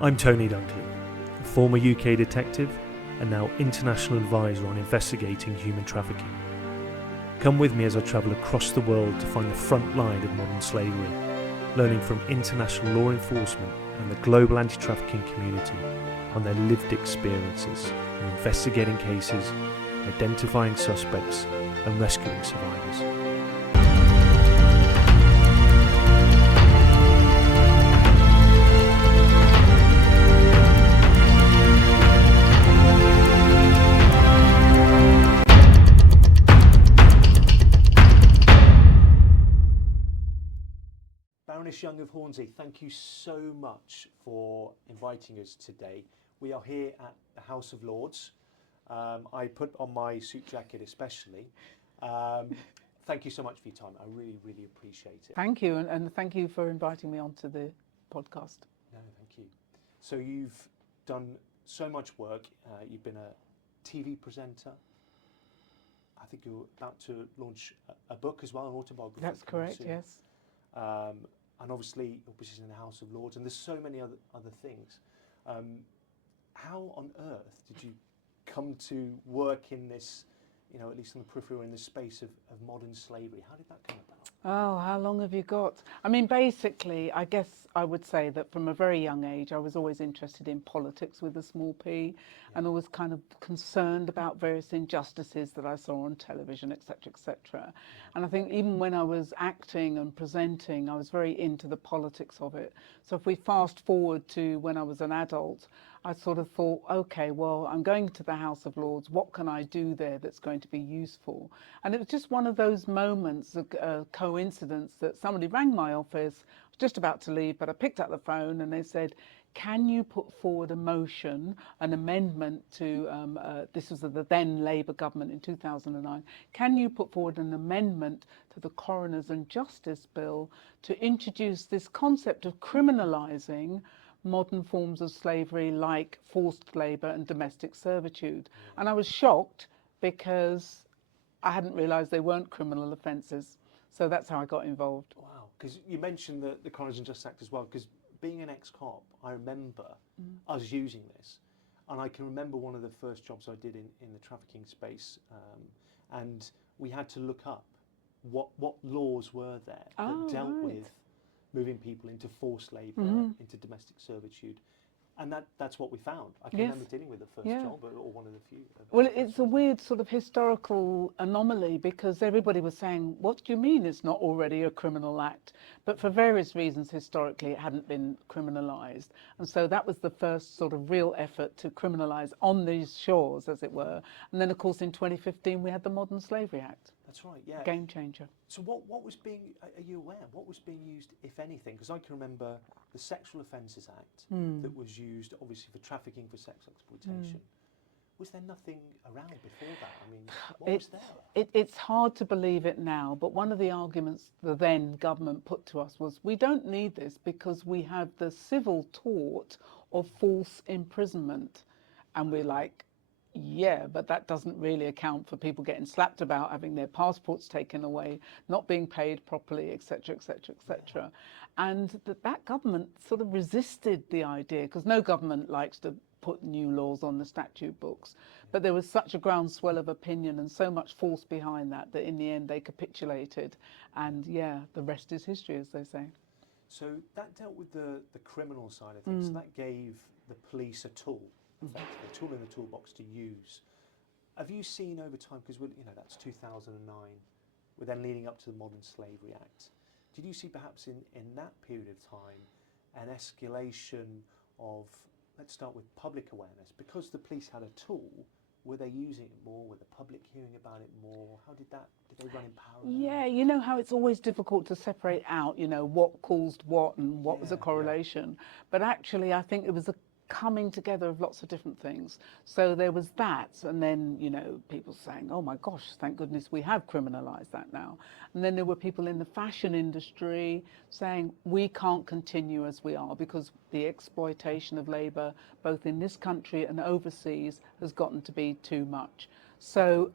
I'm Tony Dunkley, a former UK detective and now international advisor on investigating human trafficking. Come with me as I travel across the world to find the front line of modern slavery, learning from international law enforcement and the global anti-trafficking community on their lived experiences in investigating cases, identifying suspects and rescuing survivors. Baroness Young of Hornsey, thank you so much for inviting us today. We are here at the House of Lords. I put on my suit jacket especially. Thank you so much for your time. I really, really appreciate it. Thank you, and thank you for inviting me onto the podcast. No, thank you. So you've done so much work. You've been a TV presenter. I think you're about to launch a book as well, an autobiography. That's correct, yes. And obviously your position in the House of Lords, and there's so many other things. How on earth did you come to work in this, you know, at least on the periphery, or in this space of modern slavery? How did that come about? Oh, how long have you got? I mean, basically, I guess I would say that from a very young age, I was always interested in politics with a small p, and always kind of concerned about various injustices that I saw on television, etc., etc. And I think even when I was acting and presenting, I was very into the politics of it. So if we fast forward to when I was an adult, I sort of thought, okay, well, I'm going to the House of Lords. What can I do there that's going to be useful? And it was just one of those moments, a coincidence, that somebody rang my office. I was just about to leave, but I picked up the phone and they said, can you put forward a motion, an amendment to, this was the then Labour government in 2009, can you put forward an amendment to the Coroners and Justice Bill to introduce this concept of criminalising modern forms of slavery like forced labour and domestic servitude? And I was shocked because I hadn't realised they weren't criminal offences. So that's how I got involved. Wow, because you mentioned the Coroners and Justice Act as well, because being an ex-cop, I remember us using this. And I can remember one of the first jobs I did in the trafficking space, and we had to look up what laws were there that dealt with moving people into forced labour, into domestic servitude. And that's what we found. I can remember dealing with the first job, or one of the few. Well, it's a weird sort of historical anomaly, because everybody was saying, what do you mean it's not already a criminal act? But for various reasons, historically, it hadn't been criminalised. And so that was the first sort of real effort to criminalise on these shores, as it were. And then, of course, in 2015, we had the Modern Slavery Act. That's right, yeah. Game changer. So what was being, are you aware, what was being used, if anything? Because I can remember the Sexual Offences Act that was used, obviously, for trafficking, for sex exploitation. Was there nothing around before that? I mean, what was there? It's hard to believe it now, but one of the arguments the then government put to us was, we don't need this because we have the civil tort of false imprisonment. And we're like, yeah, but that doesn't really account for people getting slapped about, having their passports taken away, not being paid properly, etc., etc., etc. And that government sort of resisted the idea, because no government likes to put new laws on the statute books. But there was such a groundswell of opinion and so much force behind that in the end they capitulated. And yeah, the rest is history, as they say. So that dealt with the criminal side of things. So that gave the police a tool, effectively, a tool in the toolbox to use. Have you seen over time, because that's 2009, we're then leading up to the Modern Slavery Act. Did you see perhaps in that period of time an escalation of, let's start with public awareness? Because the police had a tool, were they using it more? Were the public hearing about it more? How did they run in parallel? Yeah, you know how it's always difficult to separate out, what caused what and what was a correlation. But actually, I think it was a coming together of lots of different things. So there was that, and then, people saying, oh my gosh, thank goodness we have criminalised that now. And then there were people in the fashion industry saying, we can't continue as we are because the exploitation of labour, both in this country and overseas, has gotten to be too much. So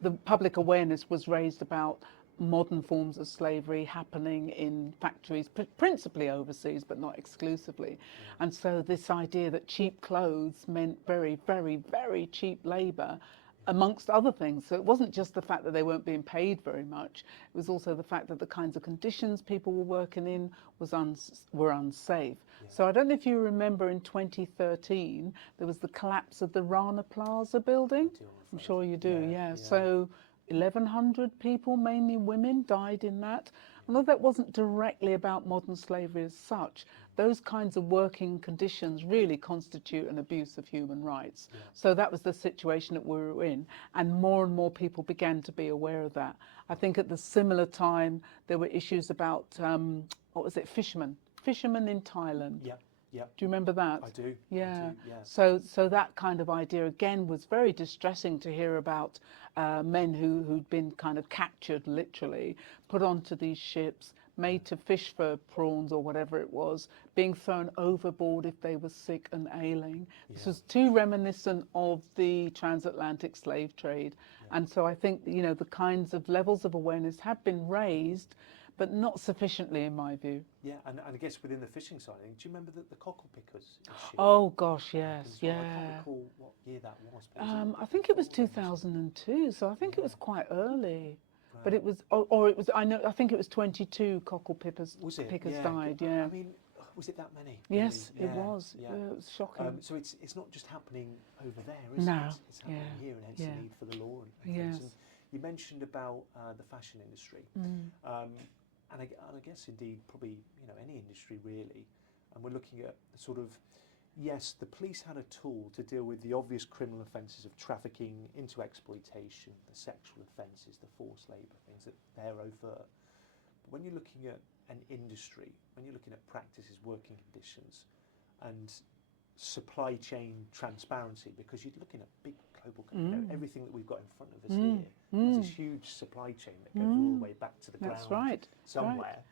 the public awareness was raised about modern forms of slavery happening in factories, principally overseas, but not exclusively. And so this idea that cheap clothes meant very, very, very cheap labour, amongst other things. So it wasn't just the fact that they weren't being paid very much, it was also the fact that the kinds of conditions people were working in were unsafe. So I don't know if you remember in 2013, there was the collapse of the Rana Plaza building. I'm sure you do, yeah. So 1,100 people, mainly women, died in that. Although that wasn't directly about modern slavery as such, those kinds of working conditions really constitute an abuse of human rights. So that was the situation that we were in, and more people began to be aware of that. I think at the similar time, there were issues about, what was it, fishermen in Thailand. Yeah. Do you remember that? I do. Yeah. I do, yeah. So that kind of idea again was very distressing to hear about men who'd been kind of captured, literally, put onto these ships, made to fish for prawns or whatever it was, being thrown overboard if they were sick and ailing. This was too reminiscent of the transatlantic slave trade. And so I think, you know, the kinds of levels of awareness have been raised, but not sufficiently in my view. Yeah, and I guess within the fishing side, do you remember the cockle pickers issue? Oh gosh, yes, I yeah. can't recall what year that was. But I think it was 2002, so I think it was quite early. Right. But it was, or it was. I think it was 22 cockle pickers Yeah. died. Yeah. I mean, was it that many? Yes, really? it was. Yeah. Yeah, it was shocking. So it's not just happening over there, is No. it? It's happening here, and hence the need for the law and Yes. things. And you mentioned about the fashion industry, and I guess indeed probably any industry really. And we're looking at the sort of, yes, the police had a tool to deal with the obvious criminal offences of trafficking into exploitation, the sexual offences, the forced labour, things that they're overt. But when you're looking at an industry, when you're looking at practices, working conditions, and supply chain transparency, because you're looking at big global, everything that we've got in front of us here, there's this huge supply chain that goes all the way back to the ground somewhere.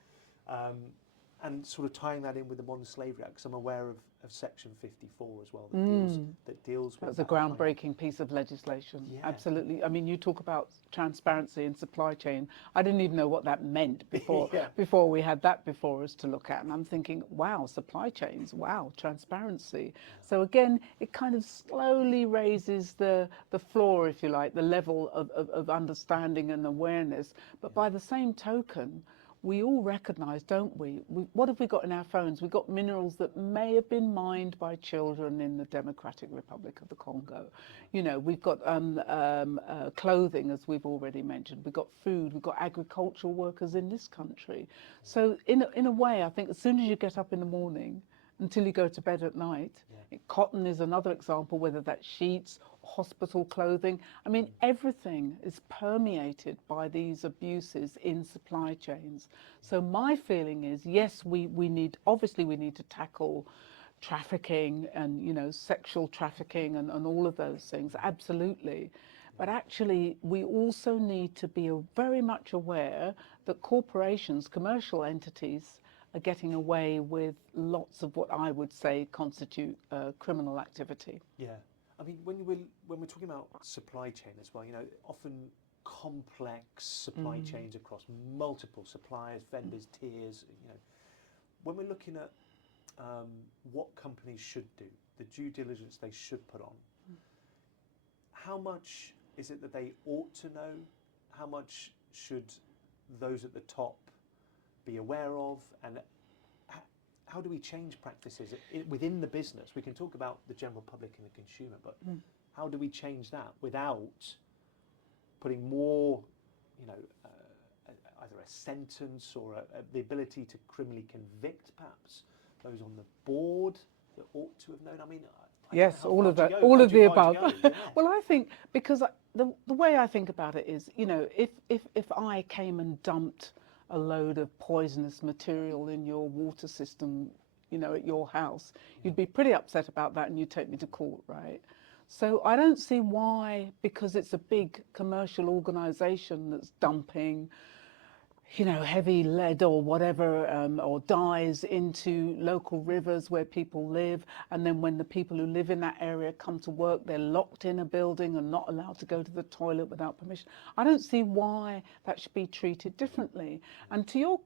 And sort of tying that in with the Modern Slavery Act, because I'm aware of Section 54 as well that deals with That's a groundbreaking piece of legislation. Yeah. Absolutely. I mean, you talk about transparency and supply chain. I didn't even know what that meant before before we had that before us to look at. And I'm thinking, wow, supply chains, wow, transparency. So again, it kind of slowly raises the floor, if you like, the level of understanding and awareness. But by the same token, we all recognise, don't we? What have we got in our phones? We've got minerals that may have been mined by children in the Democratic Republic of the Congo. You know, we've got clothing, as we've already mentioned. We've got food. We've got agricultural workers in this country. So in a way, I think as soon as you get up in the morning until you go to bed at night, cotton is another example, whether that's sheets, hospital clothing. I mean, everything is permeated by these abuses in supply chains. So my feeling is, yes, we need to tackle trafficking and, sexual trafficking and all of those things, absolutely. But actually, we also need to be very much aware that corporations, commercial entities, are getting away with lots of what I would say constitute criminal activity. Yeah. I mean, when we're talking about supply chain as well, often complex supply chains across multiple suppliers, vendors, tiers. When we're looking at what companies should do, the due diligence they should put on, how much is it that they ought to know? How much should those at the top be aware of? And how do we change practices within the business? We can talk about the general public and the consumer, but how do we change that without putting more, either a sentence or the ability to criminally convict, perhaps, those on the board that ought to have known? I mean, yes, all of that, all of the above. Well, I think because the way I think about it is, if I came and dumped a load of poisonous material in your water system, at your house, you'd be pretty upset about that and you'd take me to court, right? So I don't see why, because it's a big commercial organisation that's dumping you know, heavy lead or whatever, or dyes into local rivers where people live. And then when the people who live in that area come to work, they're locked in a building and not allowed to go to the toilet without permission. I don't see why that should be treated differently. And to your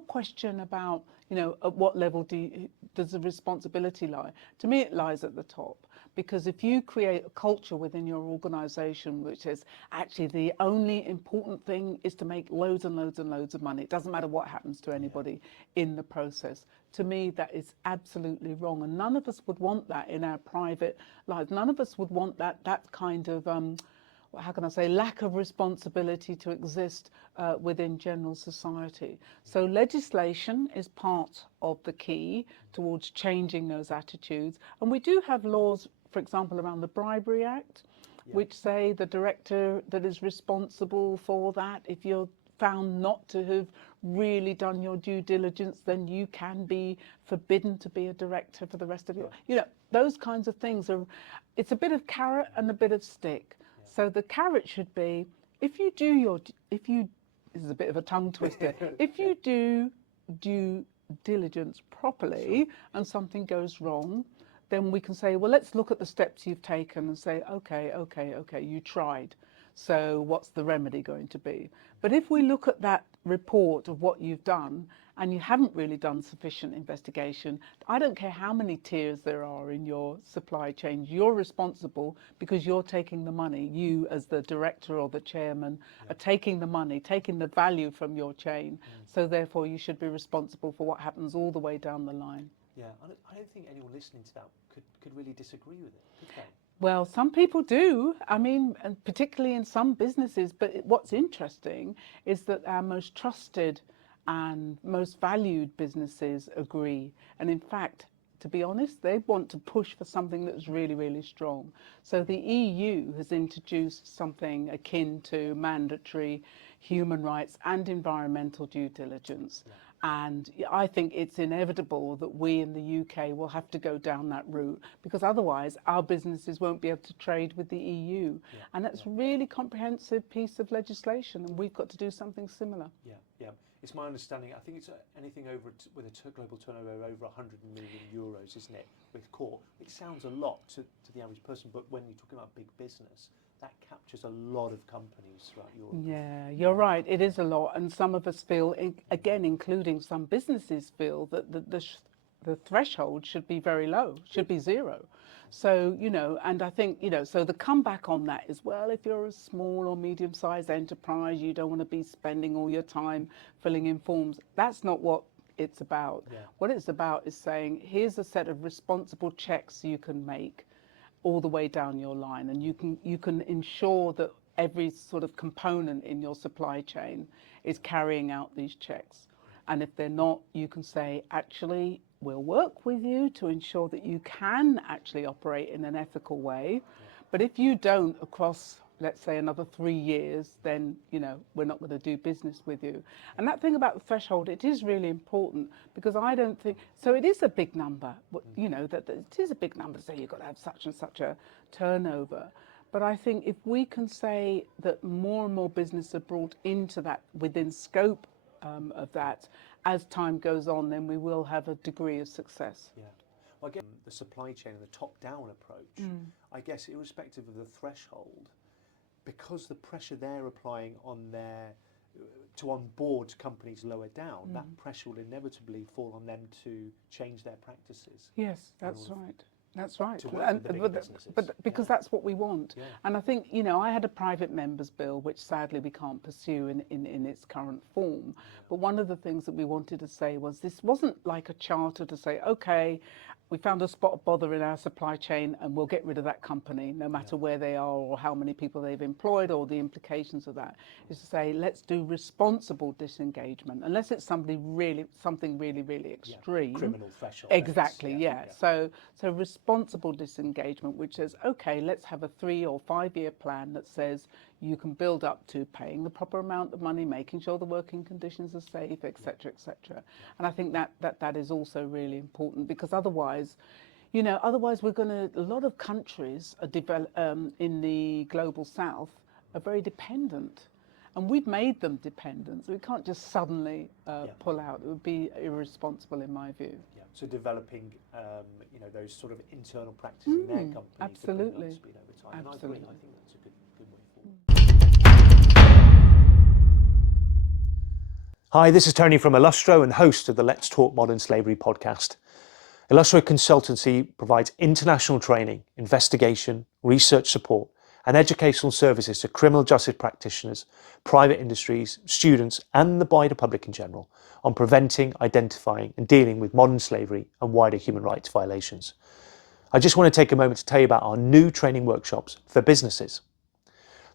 question about, you know, at what level does the responsibility lie? To me, it lies at the top. Because if you create a culture within your organization which says, actually, the only important thing is to make loads and loads and loads of money, it doesn't matter what happens to anybody in the process. To me, that is absolutely wrong. And none of us would want that in our private lives. None of us would want that kind of, how can I say, lack of responsibility to exist within general society. So legislation is part of the key towards changing those attitudes. And we do have laws, for example, around the Bribery Act, which say the director that is responsible for that, if you're found not to have really done your due diligence, then you can be forbidden to be a director for the rest of your, you know, those kinds of things are, it's a bit of carrot and a bit of stick. So the carrot should be, if you, this is a bit of a tongue twister, if you do due diligence properly and something goes wrong, then we can say, well, let's look at the steps you've taken and say, okay, you tried. So what's the remedy going to be? But if we look at that report of what you've done and you haven't really done sufficient investigation, I don't care how many tiers there are in your supply chain, you're responsible because you're taking the money. You as the director or the chairman are taking the money, taking the value from your chain. So therefore you should be responsible for what happens all the way down the line. Yeah, I don't think anyone listening to that could really disagree with it, could they? Well, some people do. I mean, and particularly in some businesses. But what's interesting is that our most trusted and most valued businesses agree. And in fact, to be honest, they want to push for something that's really, really strong. So the EU has introduced something akin to mandatory human rights and environmental due diligence. Yeah. And I think it's inevitable that we in the UK will have to go down that route, because otherwise our businesses won't be able to trade with the EU. Yeah. And that's a really comprehensive piece of legislation, and we've got to do something similar. Yeah. It's my understanding, I think it's anything over, with a global turnover over 100 million euros, isn't it, with core. It sounds a lot to the average person, but when you're talking about big business, that captures a lot of companies throughout Europe. Yeah, you're right. It is a lot. And some of us feel, again, including some businesses feel, that the threshold should be very low, should be zero. So, you know, and I think, you know, so the comeback on that is, well, if you're a small or medium-sized enterprise, you don't want to be spending all your time filling in forms. That's not what it's about. Yeah. What it's about is saying, here's a set of responsible checks you can make all the way down your line, and you can ensure that every sort of component in your supply chain is carrying out these checks. And if they're not, you can say, actually, we'll work with you to ensure that you can actually operate in an ethical way. But if you don't across, let's say, another 3 years, then, you know, we're not going to do business with you. And that thing about the threshold, it is really important, because I don't think, so it is a big number, you know, that it is a big number to say you've got to have such and such a turnover. But I think if we can say that more and more business are brought into that, within scope of that, as time goes on, then we will have a degree of success. Yeah. Well, again, the supply chain and the top-down approach, I guess irrespective of the threshold, because the pressure they're applying on to onboard companies lower down, that pressure will inevitably fall on them to change their practices. Yes, that's right. That's right. To work with the big businesses. But because that's what we want. Yeah. And I think, you know, I had a private members bill, which sadly we can't pursue in its current form. But one of the things that we wanted to say was, this wasn't like a charter to say, okay, we found a spot of bother in our supply chain and we'll get rid of that company, no matter where they are or how many people they've employed or the implications of that. Is to say, let's do responsible disengagement, unless it's something really extreme. Criminal threshold. Exactly, yeah. So responsible disengagement, which says, okay, let's have a 3 or 5 year plan that says you can build up to paying the proper amount of money, making sure the working conditions are safe, etc., etc. And I think that is also really important, because otherwise, you know, we're going to, a lot of countries are in the global south are very dependent. And we've made them dependent. So we can't just suddenly pull out. It would be irresponsible in my view. Yeah. So developing, those sort of internal practices in their companies absolutely. to bring up speed over time. Absolutely. And I think that's a good way forward. Hi, this is Tony from Illustro and host of the Let's Talk Modern Slavery podcast. Illustro Consultancy provides international training, investigation, research support, and educational services to criminal justice practitioners, private industries, students, and the wider public in general on preventing, identifying, and dealing with modern slavery and wider human rights violations. I just want to take a moment to tell you about our new training workshops for businesses.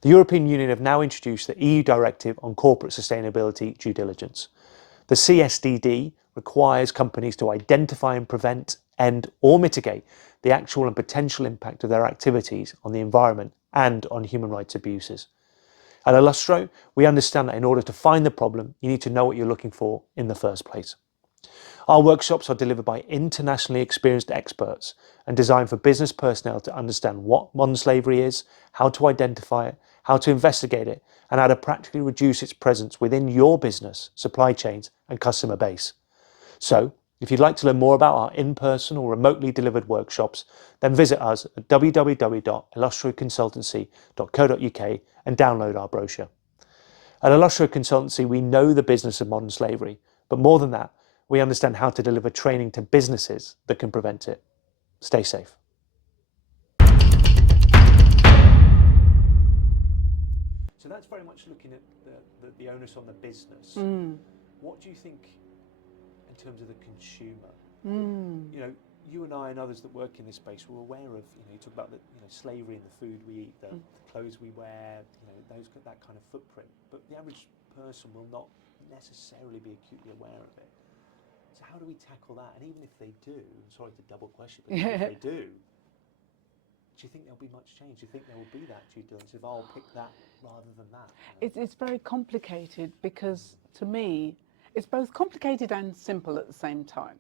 The European Union have now introduced the EU Directive on Corporate Sustainability Due Diligence. The CSDD requires companies to identify and prevent, end, or mitigate the actual and potential impact of their activities on the environment and on human rights abuses. At Illustro, we understand that in order to find the problem, you need to know what you're looking for in the first place. Our workshops are delivered by internationally experienced experts and designed for business personnel to understand what modern slavery is, how to identify it, how to investigate it, and how to practically reduce its presence within your business, supply chains, and customer base. So, if you'd like to learn more about our in-person or remotely delivered workshops, then visit us at www.illustroconsultancy.co.uk and download our brochure. At Illustro Consultancy, we know the business of modern slavery, but more than that, we understand how to deliver training to businesses that can prevent it. Stay safe. So that's very much looking at the onus on the business. What do you think in terms of the consumer? You and I and others that work in this space were aware of, you talk about the slavery in the food we eat, the clothes we wear, that kind of footprint. But the average person will not necessarily be acutely aware of it. So how do we tackle that? And even if they do, sorry to double question, but even if they do you think there'll be much change? Do you think there will be that due diligence if I'll pick that rather than that? It's very complicated because to me, it's both complicated and simple at the same time.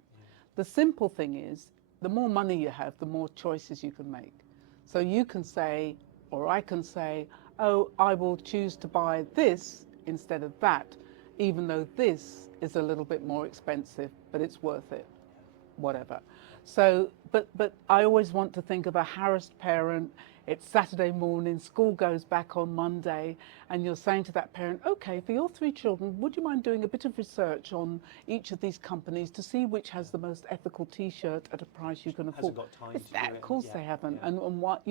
The simple thing is, the more money you have, the more choices you can make. So you can say, or I can say, oh, I will choose to buy this instead of that, even though this is a little bit more expensive, but it's worth it, whatever. So, but I always want to think of a harassed parent. It's Saturday morning, school goes back on Monday, and you're saying to that parent, okay, for your 3 children, would you mind doing a bit of research on each of these companies to see which has the most ethical T-shirt at a price you can afford? Hasn't got time to do it. Of course they haven't. And what,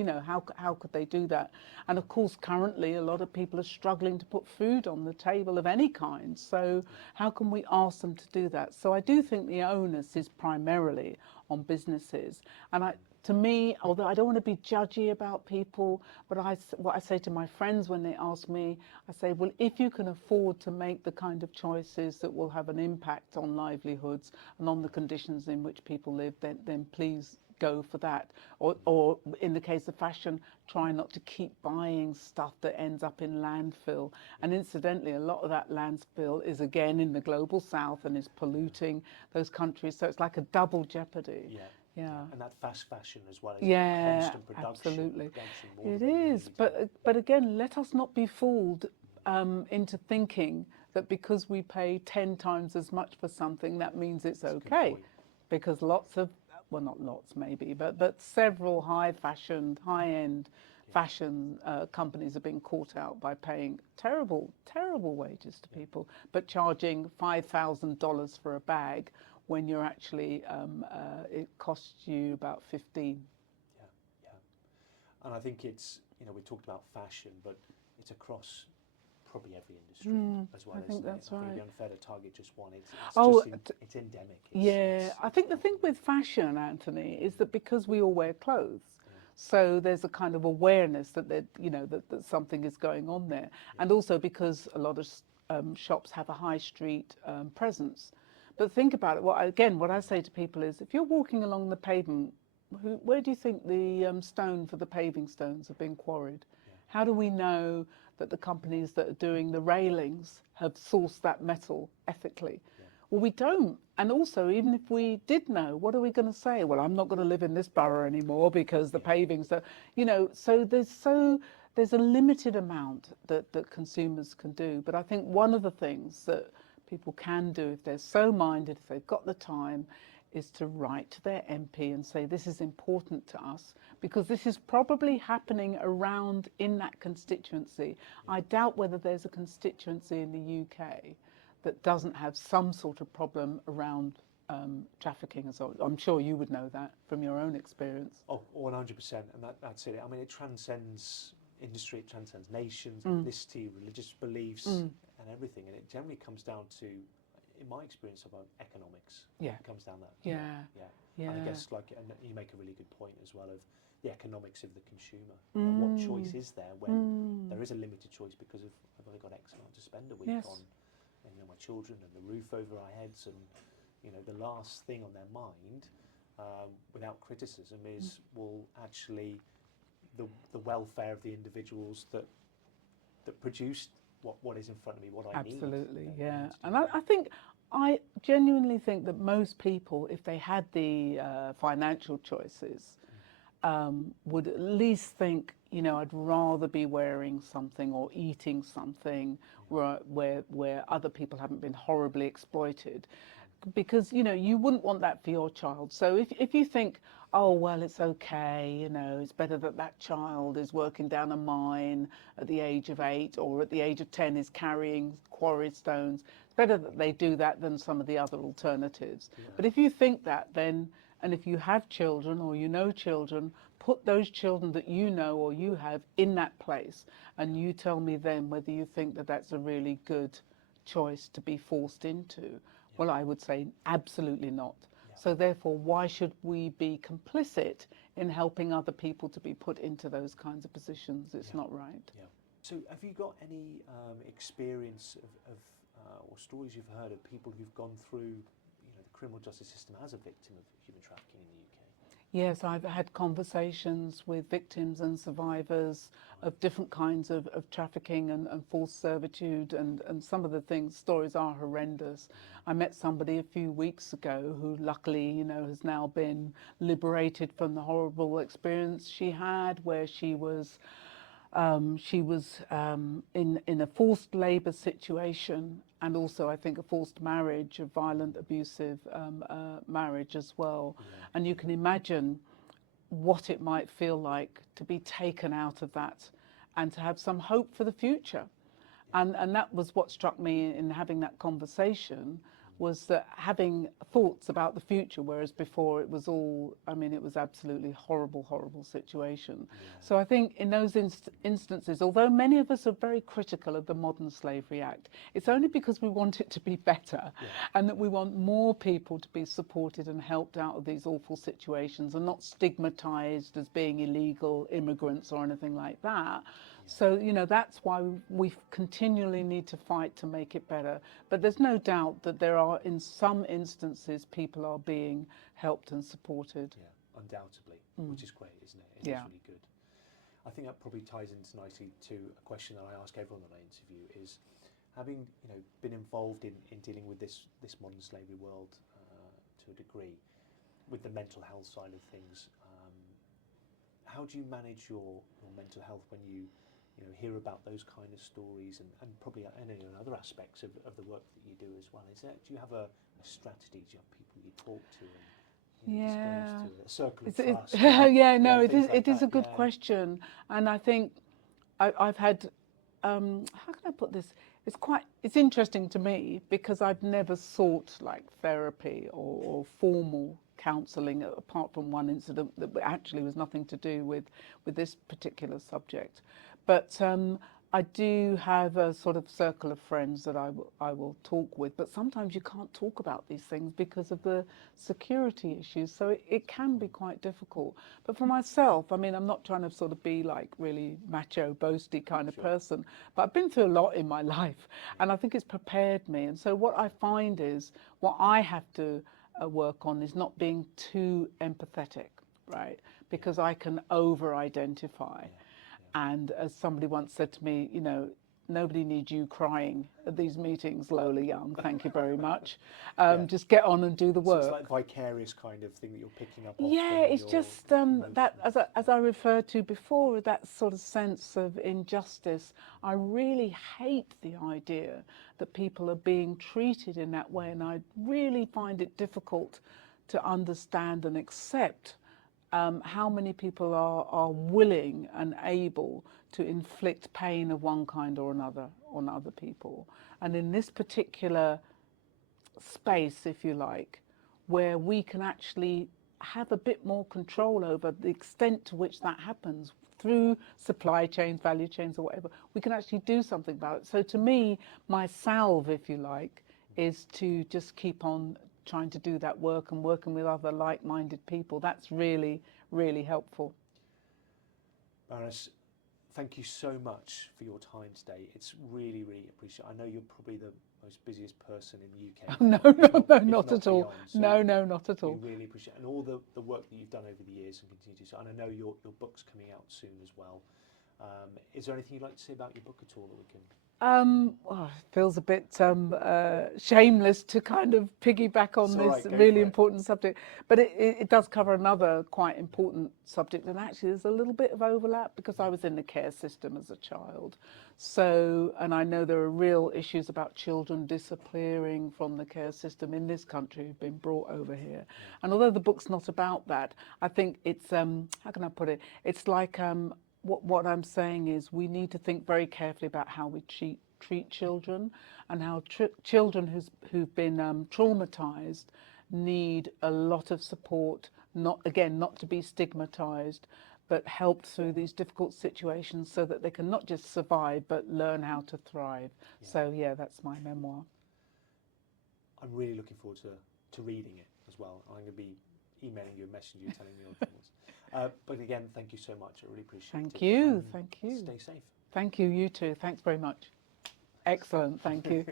how could they do that? And of course, currently, a lot of people are struggling to put food on the table of any kind. So how can we ask them to do that? So I do think the onus is primarily on businesses. And to me, although I don't want to be judgy about people, but what I say to my friends when they ask me, I say, well, if you can afford to make the kind of choices that will have an impact on livelihoods and on the conditions in which people live, then please go for that. Or in the case of fashion, try not to keep buying stuff that ends up in landfill. And incidentally, a lot of that landfill is again in the global south and is polluting those countries. So it's like a double jeopardy. Yeah. And that fast fashion as well as constant production. Absolutely. Production it is. But again, let us not be fooled into thinking that because we pay 10 times as much for something, that means it's okay. Because lots of, well, not lots maybe, but several high-end fashion companies are being caught out by paying terrible wages to people, but charging $5,000 for a bag when you're actually, it costs you about 15. Yeah. And I think it's, we talked about fashion, but it's across probably every industry as well. I think that's right. It'd be unfair to target just one. It's endemic. I think the thing with fashion, Anthony, is that because we all wear clothes, so there's a kind of awareness that that something is going on there, and also because a lot of shops have a high street presence. But think about it. What I say to people is, if you're walking along the pavement, where do you think the stone for the paving stones have been quarried? How do we know that the companies that are doing the railings have sourced that metal ethically? Well, we don't. And also, even if we did know, what are we going to say? Well, I'm not going to live in this borough anymore because the paving. So, so there's a limited amount that consumers can do. But I think one of the things that people can do if they're so minded, if they've got the time, is to write to their MP and say, this is important to us, because this is probably happening around in that constituency. I doubt whether there's a constituency in the UK that doesn't have some sort of problem around trafficking and so on. I'm sure you would know that from your own experience. Oh, 100%, and that's it. I mean, it transcends industry, it transcends nations, ethnicity, religious beliefs, and everything. And it generally comes down to, in my experience, about economics. Yeah. It comes down that. Yeah. And I guess, and you make a really good point as well of the economics of the consumer. You know, what choice is there when there is a limited choice because of I've only got X amount to spend a week on, my children and the roof over our heads, and the last thing on their mind, without criticism, is well, actually, the welfare of the individuals that produced what is in front of me, what I need. Absolutely, yeah. And I genuinely think that most people, if they had the financial choices, would at least think, I'd rather be wearing something or eating something where other people haven't been horribly exploited. Because, you wouldn't want that for your child. So if you think, oh, well, it's okay, it's better that child is working down a mine at the age of 8 or at the age of 10 is carrying quarried stones, it's better that they do that than some of the other alternatives. Yeah. But if you think that, then, and if you have children or children, put those children that you know or you have in that place, and you tell me then whether you think that that's a really good choice to be forced into. Well, I would say absolutely not. Yeah. So therefore, why should we be complicit in helping other people to be put into those kinds of positions? It's not right. Yeah. So have you got any experience of or stories you've heard of people who've gone through the criminal justice system as a victim of human trafficking in the UK? Yes, I've had conversations with victims and survivors of different kinds of trafficking and forced servitude, and some of the stories are horrendous. I met somebody a few weeks ago who luckily, has now been liberated from the horrible experience she had, where she was in a forced labour situation, and also I think a forced marriage, a violent, abusive marriage as well. Yeah. And you can imagine what it might feel like to be taken out of that and to have some hope for the future. Yeah. And that was what struck me in having that conversation, was that having thoughts about the future, whereas before it was all, it was absolutely horrible, horrible situation. Yeah. So I think in those instances, although many of us are very critical of the Modern Slavery Act, it's only because we want it to be better, and that we want more people to be supported and helped out of these awful situations and not stigmatised as being illegal immigrants or anything like that. So, that's why we continually need to fight to make it better. But there's no doubt that there are, in some instances, people are being helped and supported. Yeah, undoubtedly, which is great, isn't it? It is really good. I think that probably ties in nicely to a question that I ask everyone that I interview is, having been involved in dealing with this modern slavery world to a degree, with the mental health side of things, how do you manage your mental health when you hear about those kind of stories, and probably any other aspects of the work that you do as well? Do you have a strategy? Do you have people you talk to and disclose to, a circle of trust? It is a good question, and I think I've had how can I put this? It's interesting to me because I've never sought like therapy or formal counselling, apart from one incident that actually was nothing to do with this particular subject. But I do have a sort of circle of friends that I will talk with, but sometimes you can't talk about these things because of the security issues, so it can be quite difficult. But for myself, I'm not trying to sort of be like really macho, boasty kind of person, but I've been through a lot in my life, and I think it's prepared me. And so what I find is, what I have to work on is not being too empathetic, right? Because I can over-identify. And as somebody once said to me, nobody needs you crying at these meetings, Lola Young. Thank you very much. Yeah. Just get on and do the So work. it's like vicarious kind of thing that you're picking up. Yeah, it's just that, as I referred to before, that sort of sense of injustice. I really hate the idea that people are being treated in that way, and I really find it difficult to understand and accept how many people are willing and able to inflict pain of one kind or another on other people. And in this particular space, if you like, where we can actually have a bit more control over the extent to which that happens through supply chains, value chains, or whatever, we can actually do something about it. So to me, my salve, if you like, is to just keep on trying to do that work and working with other like-minded people. That's really, really helpful. Baroness, thank you so much for your time today. It's really, really appreciated. I know you're probably the most busiest person in the UK. No, not at all. Beyond, no, not at all. We really appreciate it. And all the work that you've done over the years and continue to. So, and I know your book's coming out soon as well. Is there anything you'd like to say about your book at all that we can? Well, it feels a bit shameless to kind of piggyback on this really important subject, but it does cover another quite important subject, and actually there's a little bit of overlap because I was in the care system as a child. So, and I know there are real issues about children disappearing from the care system in this country who've been brought over here. And although the book's not about that, I think it's, how can I put it? It's like, what I'm saying is we need to think very carefully about how we treat children, and how children who've been traumatized need a lot of support, not to be stigmatized, but helped through these difficult situations so that they can not just survive, but learn how to thrive. Yeah. So yeah, that's my memoir. I'm really looking forward to reading it as well. I'm going to be emailing you and messaging you, telling you all things. But again, thank you so much. I really appreciate it. Thank you. Thank you. Stay safe. Thank you. You too. Thanks very much. Excellent. Thank you.